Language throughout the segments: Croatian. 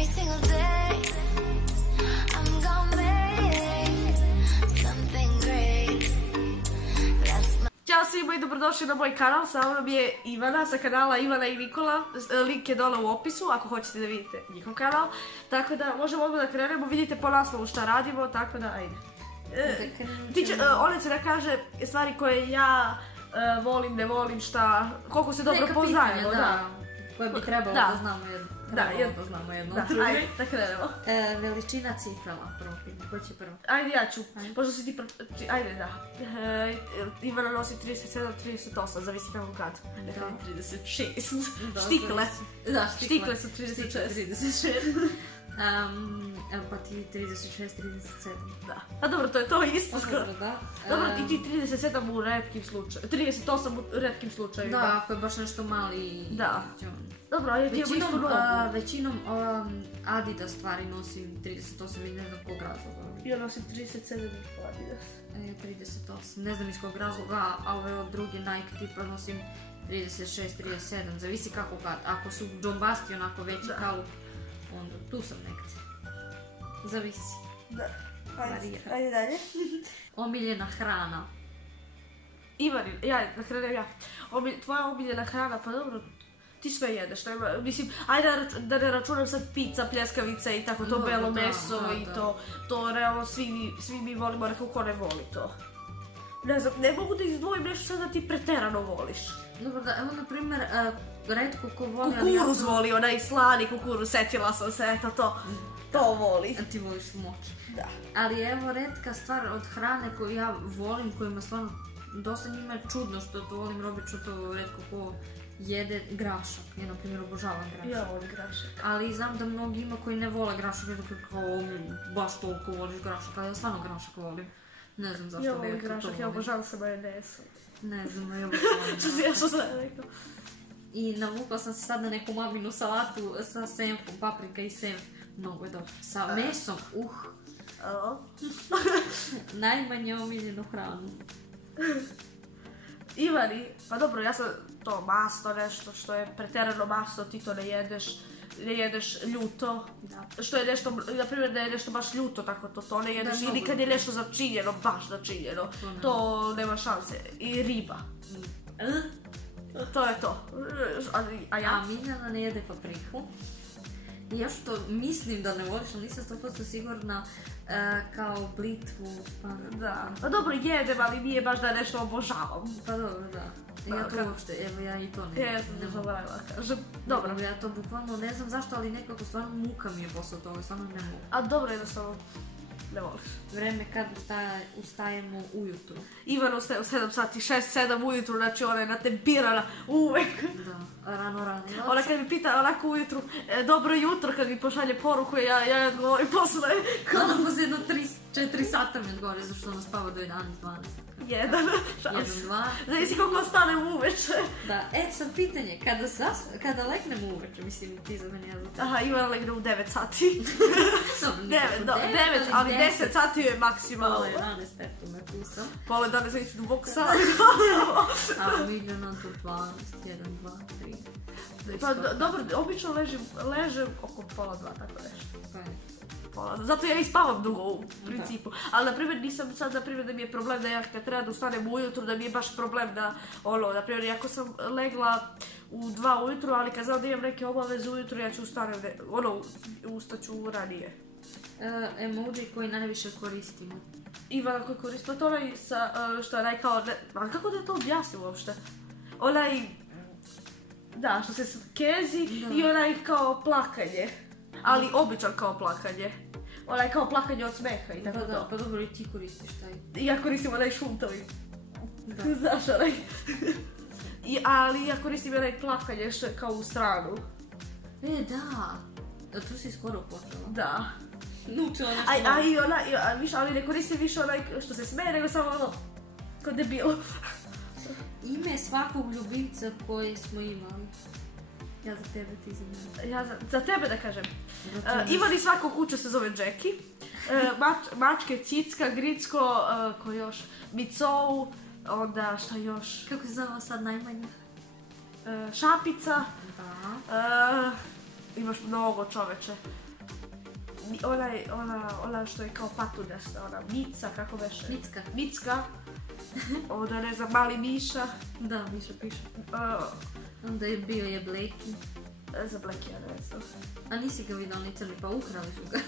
every single day. I'm gonna make something great. That's my... Ćao svima i dobrodošli na moj kanal, sa mnom je Ivana sa kanala Ivana i Nikola, link je dole u opisu ako hoćete da vidite njihov kanal, tako da možemo odmah da krenemo, vidite po naslovu šta radimo, tako da ajde. Ona će da kaže stvari koje ja volim, ne volim, šta, koliko se dobro poznajemo, da. Koje bi trebalo da znamo jedno od druge. Ajde, da krenemo. Veličina cipela, prvo pitanje. Ko će prvo? Ajde, ja ću. Pošto si ti ajde, da. Ivana nosi 37, 38, zavisi kako kad. 36. Štikle. Da, štikle su 36. Pa ti 36, 37. Da. A dobro, to je to isto skoro. Da. Dobro, i ti 37 u retkim slučaju. 38 u retkim slučajima. Da, ako je baš nešto mali... Da. Dobro, ja ti imam istu nogu. Većinom Adidas stvari nosim 38 i ne znam kog razloga. Ja nosim 37 i Adidas. 38, ne znam iz kog razloga, a ove druge Nike tipa nosim 36, 37, zavisi kako kad. Ako su džombasti onako veći kalup, onda tu sam nekde. Zavisi. Da. Ajde dalje. Omiljena hrana. Ivanin, da krenem ja. Tvoja omiljena hrana, pa dobro, ti sve jedeš, nema, mislim, ajde da ne računam sad pizza, pljeskavice i tako to belo meso i to realno svi mi volimo, rekao ko ne voli to. Ne znam, ne mogu da izdvojim nešto sad da ti preterano voliš. Dobro da, evo na primjer, retko ko voli... Kukuruz voli, onaj slani kukuruz, setila sam se, eto to voli. A ti voliš moć. Da. Ali evo retka stvar od hrane koju ja volim, kojima stvarno dosta njima je čudno što to volim, obično to retko ko jede grašak. Ja na primjer obožavam grašak. Ja volim grašak. Ali znam da mnogi ima koji ne vole grašak, jer kao baš toliko voliš grašak, ali ja stvarno grašak volim. Ne znam zašto ja volim grašak, ja obožavam se majonezu. Ne znam, ja obožavam. Što sam rekao? I navukla sam se sad na neku maminu salatu sa senfom, paprika i senf. Mnogo je dobro. Sa mesom, najmanje omiljenu hranu. Ivani, pa dobro, ja sam to masno nešto što je pretjerano masno, ti to ne jedeš ljuto. Što je nešto, na primjer da je nešto baš ljuto, tako to ne jedeš. Ili kad je nešto začinjeno, baš začinjeno, to nema šanse. I riba. To je to. A ja? A Miljana ne jede papriku. I ja što mislim da ne voliš, ali nisam 100% sigurna kao blitvu. Da. Pa dobro, jedem, ali nije baš da nešto obožavam. Pa dobro, da. Ja to uopšte, evo ja i to ne. Ja sam ne zaboravila, kažem. Dobro. Ja to bukvalno ne znam zašto, ali nekako stvarno muka mi je posle toga, stvarno ne mogu. A dobro, jednostavno ne voliš. Vreme kad ustajemo ujutru. Ivana ustaje u 7 sati, 6-7 ujutru, znači ona je natempirana uvek. Da, rano. Ona kad mi pita onako ujutru, dobro jutro, kad mi pošalje poruku, ja odgovorim posle. Ona posle jedno 3-4 sata mi odgovori, zašto ona spava do 11-12. 1-2. Zavisi koliko ostanem uveče. Da, sad pitanje, kada legnem uveče, mislim ti za mene, ja za te. Aha, Ivana legne u 9 sati. 9, ali 10 sati je maksimalno. Pola 11, eto me pisao. Pola 11 zavisi duboko sati. A Miljana to 12, 1, 2, 3. Pa dobro, obično ležem oko pola 2, tako nešto. Zato ja i spavam dugo u principu, ali na primjer nisam sad, na primjer da mi je problem da ja kad treba da ustanem ujutru, da mi je baš problem da na primjer ako sam legla u 2 ujutru, ali kad znam da imam neke obaveze ujutru, ja ću ustaću ranije. Emoji koji najviše koristimo. Ivana koji koristi, pa to onaj što je kao, ali kako da to objasnim uopšte? Onaj, da, što se kezi i onaj kao plakanje. Ali običan kao plakanje. Onaj kao plakanje od smeha i tako to. Pa dobro, i ti koristiš taj. Ja koristim onaj šuntovi. Znaš onaj. Ali ja koristim onaj plakanje što je kao u stranu. Da. Tu si skoro počela. Da. Naučila nešto. Ali ne koristim više onaj što se smeje, nego samo ono, kao debil. Ime svakog ljubimca koje smo imali. Ja za tebe, ti za mene. Ja za tebe da kažem. Ivani svako kuće se zove Jackie. Mačke Cicka, Gricko, ko još? Micou, onda šta još? Kako se zove sad najmanje? Šapica. Da. Imaš mnogo čoveče. Ona što je kao patunesta, ona Mica, kako beše? Micka. Micka. Onda ne znam, mali Miša. Da, Miša piše. Onda je bio je Bleki. Za Bleki, ja ne znam. A nisi ga vidio ni crni, pa ukrali su ga.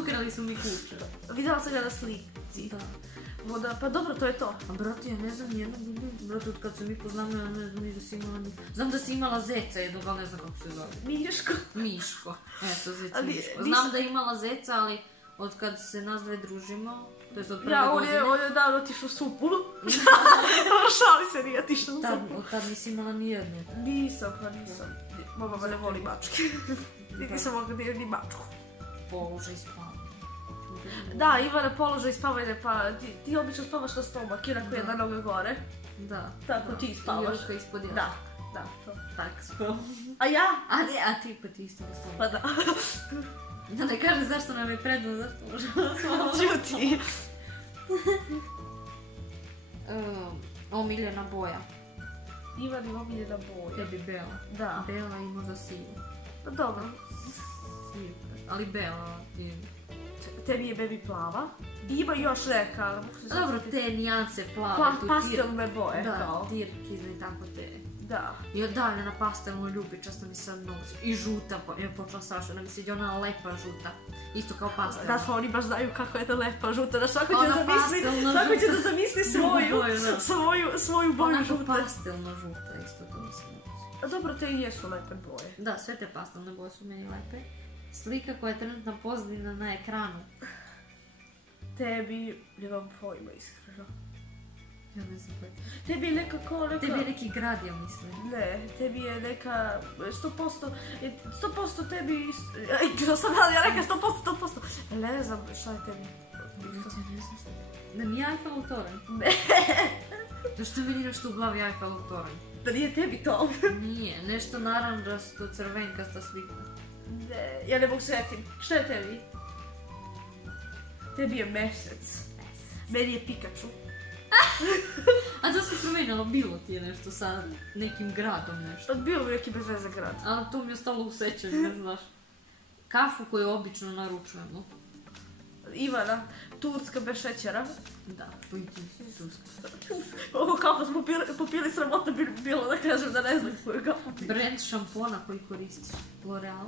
Ukrali su mi kuće. Vidjela sam ga na slici. Da. Onda, pa dobro, to je to. A brate, ja ne znam nijednog ljudi. Brate, od kad sam ih poznamila, ne znam ni da si imala ni... Znam da si imala zeca jednog, ali ne znam kako se zove. Miško. Miško. Eto, zec Ali Miško. Znam da je imala zeca, ali od kad se nas dve družimo, to je od prve Ja, godine... on je davno otišao supu. Šali se, nije otišao u supu. Od tad nisi imala nijednu. Nisam. Mama me ne voli mačke. Nisam mogla ni mačku. Položaj spava. Da, ima na položaj spavanje, pa ti obično spavaš na stomak, inako jedna noga gore. Da. Tako da. ti spavaš. I ruka ispod jaka. Da, to. Tak spavam. A ja? A ti pa ti isto na stomak. Pa da. Da ne kaže zašto nam je predno, zašto možemo da spavamo. Žuti. Omiljena boja. Ivan je omiljena boja. Tebi bela. Da. Bela i možda siva. Pa dobro. Siva. Ali bela i... Tebi je baby plava. Ima još neka, ali mogu se Dobro, te nijanse plave. tu pastelne boje, Da, kao. tirkizne i tako te. Da. I odaljena pastelno ljubičasta mi sad nosi. I žuta, pa je počela strašno, da mi se ona lepa žuta. Isto kao pastelna. Da, smo oni baš znaju kako je to lepa žuta, da svako će Ona da zamisli, pastelna svako će žuta. da zamisli svoju boju Onako žute. pastelno žuta, isto to mi se nosi. A dobro, te i jesu lepe boje. Da, sve te pastelne boje su meni lepe. Slika koja je trenutno pozadina na ekranu. Tebi, nemam pojma iskreno. Ja ne znam koja je. Tebi je nekako neka... Tebi je neki grad, ja mislim. Ne, tebi je neka 100% tebi... Što sam ja rekao 100%. Ne znam šta je tebi. Ja ne znam šta. Da mi je Eiffel toranj. Ne, Zašto meni nešto u glavi Eiffel toranj? da nije tebi to. Nije, nešto naranđasto crvenkasta slika. Ne, ja ne mogu sjetim. Šta je tebi? Tebi je mesec. Meni je Pikachu. A to se promenjalo, bilo ti je nešto sa nekim gradom nešto. Bio bi neki bez veze grad. Ali to mi je ostalo u sećanju, ne znaš. Kafu koju obično naručujemo. Ivana, Turska bez šećera. Da, pa i ti si Turska. Ovo kafu smo popili sramota bi bilo da kažem da ne znam koju kafu pili. Brand šampona koji koristiš. L'Oreal.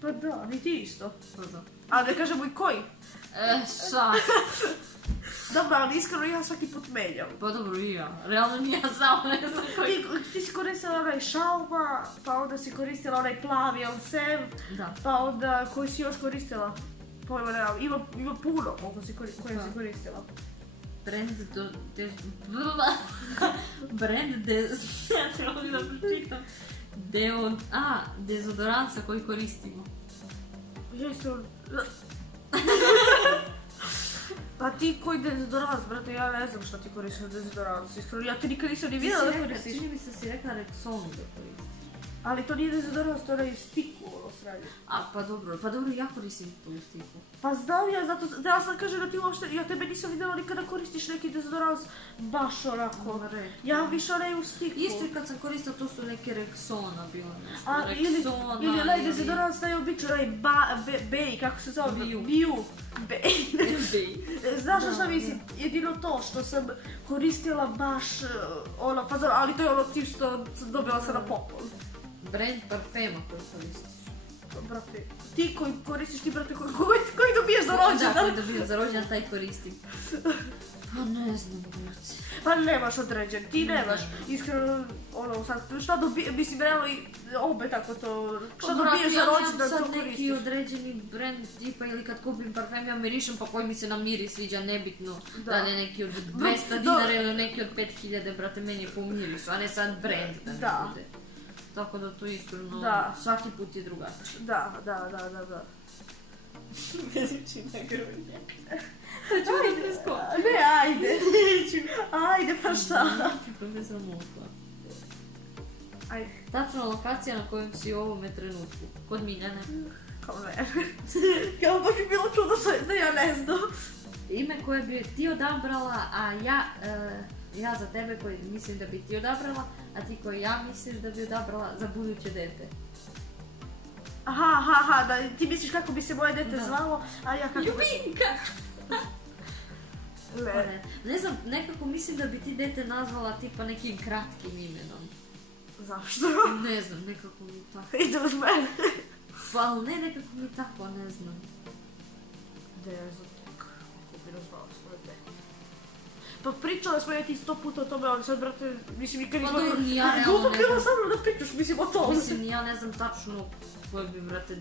Pa da, ni ti isto. Pa da. A da kažemo i koji? Šta? Dobro, ali iskreno ja svaki put menjam. Pa dobro i ja. Realno ni ja samo ne znam koji. Ti si koristila onaj Šalma, pa onda si koristila onaj plavi Elsev, Da. pa onda koji si još koristila? Pojma ne, ali ima puno koje si koristila. Brand ja trebam da pročitam. Dezodoranca koji koristimo. Jesu... Pa ti koji dezodorans, brate, ja ne znam šta ti koristiš dezodorans, iskreno, ja ti nikad nisam ni vidjela da koristiš. Čini mi se si rekla Rexonu da koristiš. Ali to nije dezodorans, to je stiku, ono sranje. A, pa dobro, ja koristim tu stiku. Pa znam ja, zato da ja sam kažem da ti uopšte, ja tebe nisam vidjela nikada koristiš neki dezodorans baš onako. Ja više onaj u stiku. Isto i kad sam koristila, to su neke Rexona bilo nešto. A, ili onaj dezodorans, taj običan, onaj Bej, kako se zove? Biu. Bej. Znaš šta mislim, jedino to što sam koristila baš ono, pa znam, ali to je ono tim što dobila sam na poklon. Brand parfema koji koristiš. Brate, ti koji koristiš, ti brate, koji dobiješ za rođendan? Da, koji dobiješ za rođendan, taj koristim. Pa ne znam, brate. Pa nemaš određen, ti nemaš, iskreno, ono, sad, šta dobiješ, mislim, realno i obe tako to, šta dobiješ za rođendan, to sad neki koristiš. određeni brand tipa ili kad kupim parfem ja mirišem pa koji mi se na miris sviđa, nebitno da li je neki od 200 dinara ili neki od 5000, brate, meni je po mirisu, a ne sad brand da ne bude. Tako da to iskreno, svaki put je drugačije. Da. Vezići na grudnjak. To ću biti preskočiti. Ne, ajde. Ajde, pa šta? To me sramotila. Ajde. Tačna lokacija na kojem si u ovome trenutku. Kod Miljane. Kao ne. Kao baš bi bilo čudo da ja ne znam. Ime koje bi ti odabrala, a ja za tebe koji mislim da bi ti odabrala, a ti koji ja misliš da bi odabrala za buduće dete. Aha, da ti misliš kako bi se moje dete zvalo, a ja kako... Ljubinka! Ne. Ne znam, nekako mislim da bi ti dete nazvala tipa nekim kratkim imenom. Zašto? Ne znam, nekako mi tako. Ide uz mene. Pa ne, nekako mi tako, ne znam. Ne znam, kako bi nazvala svoje dete. Pa pričala smo ja ti 100 puta o tome, ali sad, brate, mislim, nikad nismo... Pa dobro, ni ja realno Glupo ne bilo znam. sa mnom da pričaš, mislim, o tome. Mislim, ja ne znam tačno koje bi, brate,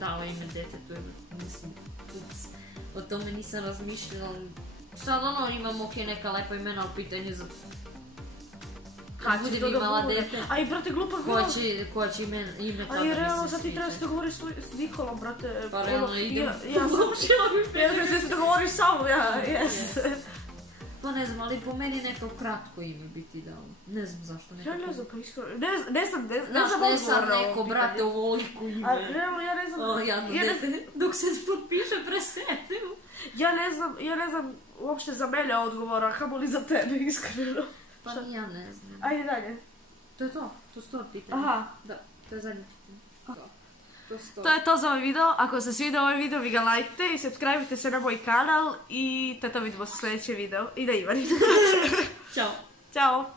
dala ime detetu, mislim, ups. O tome nisam razmišljala. Sad imam neka lepa imena, ali pitanje za... Kad budem imala dete, A i, brate, glupo bilo... koja će ime tada Ali mi se realno, sad ti sviđa. treba se dogovoriš s Nikolom, brate. Pa realno idem. Ja sam se dogovoriš sa mnom, jes. Pa ne znam, ali po meni neko kratko ime bi ti dao. Ne znam zašto neko. Ja ne znam, pa iskreno, ne Znaš, znam ne odgovor sad na ovo neko, pitanje. brate, ovoliko ime. A realno, ja ne znam... O, jadno dete, dok se potpiše presetim. Ja ne znam uopšte za mene odgovora, kamo li za tebe, iskreno. Pa ni ja ne znam. Ajde dalje. To je to, to je 100 pitanje. Aha. Da, to je zadnje pitanje. To je to za ovaj video. Ako se svidio ovaj video, vi ga lajkite i subscribe-ite se na moj kanal i tata vidimo se u sljedećem videu. I da Ivan. Ćao. Ćao.